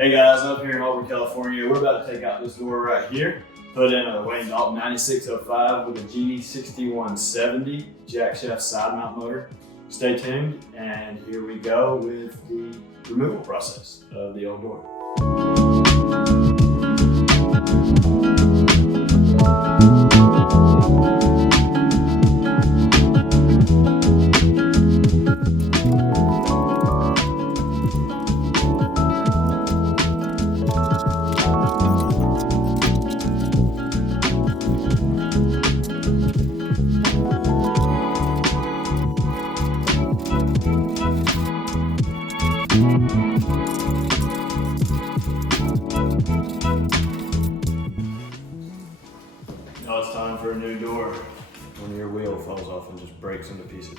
Hey guys, up here in Albany, California, we're about to take out this door right here, put in a Wayne Dalton 9605 with a Genie 6170 Jackshaft side mount motor. Stay tuned, and here we go with the removal process of the old door. Now it's time for a new door when your wheel falls off and just breaks into pieces.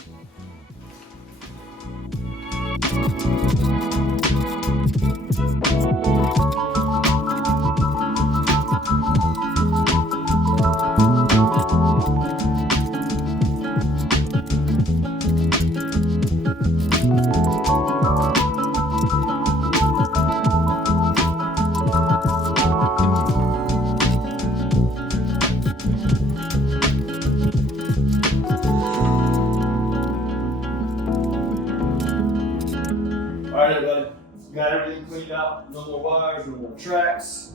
Alright everybody, got everything cleaned out, no more wires, no more tracks.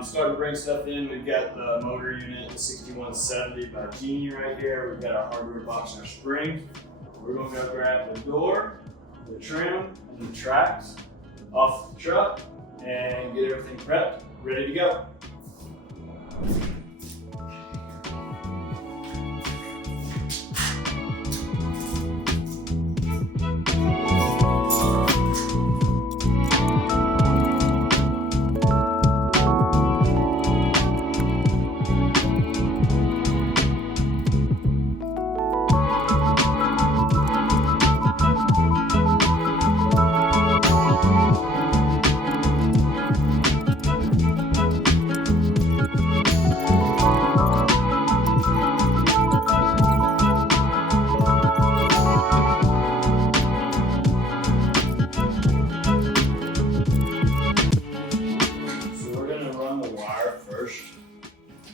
Starting to bring stuff in. We've got the motor unit, the 6170 by Genie right here. We've got our hardware box and our springs. We're going to go grab the door, the trim, and the tracks off the truck and get everything prepped, ready to go.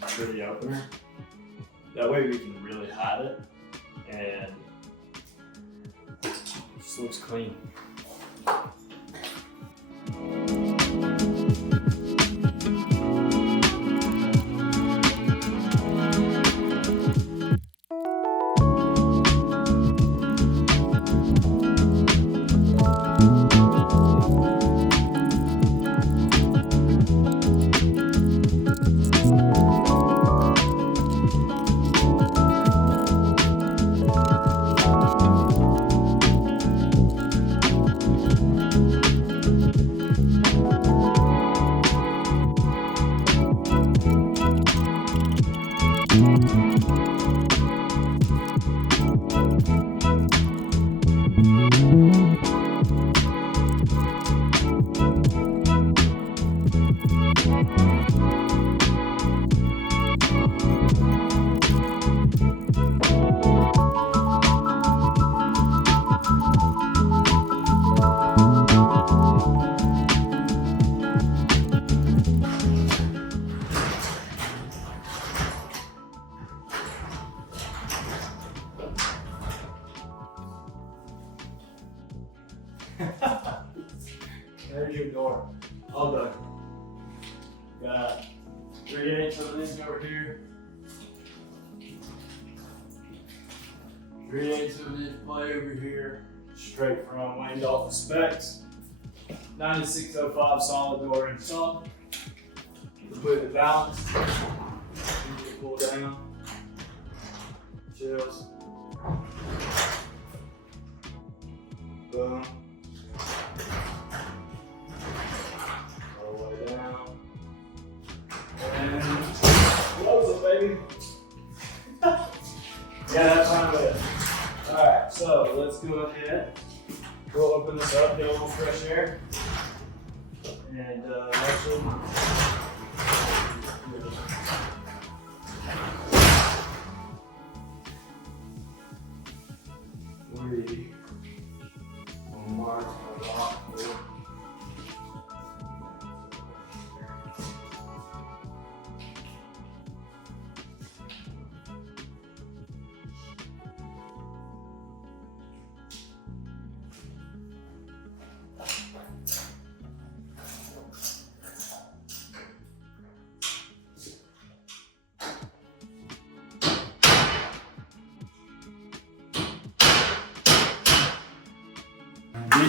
For the opener. That way we can really hide it and it just looks clean. There's your door, all done. Got 3/8 of this over here. 3/8 of this play over here, straight from Wayne Dalton specs. 9605 solid door installed. Completely balanced. Pull down. Chills. Boom. All the way down. And close it, baby. Yeah, that's fine with it. Alright, so let's go ahead. We'll open this up, get a little fresh air. And actually, we will mark a lock.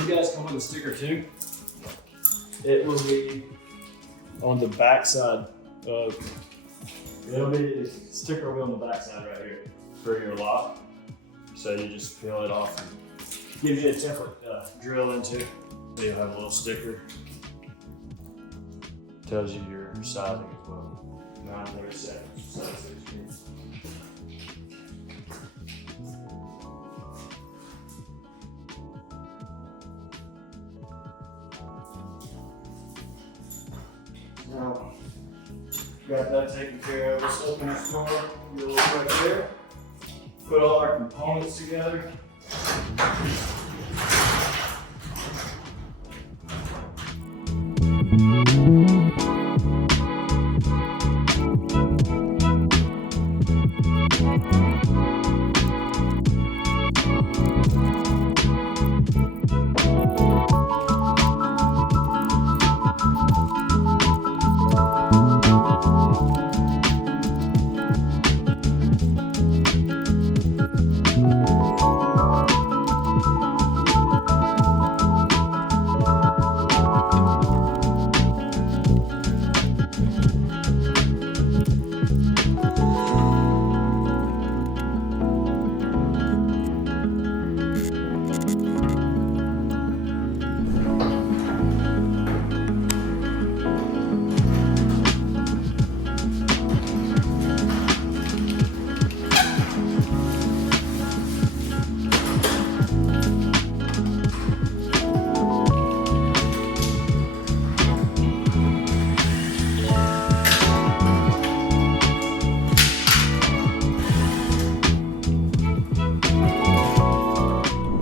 these guys come with a sticker too. It will be on the back side of, it'll be a sticker wheel on the back side right here for your lock. So you just peel it off and gives you a template to drill into. So you'll have a little sticker. Tells you your sizing as well. 937, size 16. Now, got that taken care of. Let's open this door. You'll look right there. Put all our components together.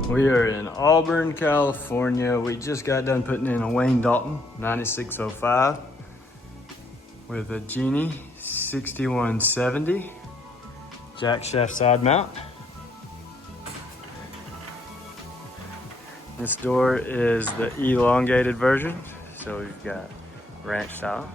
We are in Auburn, California. We just got done putting in a Wayne Dalton 9605 with a Genie 6170 Jackshaft side mount. This door is the elongated version, so we've got ranch style.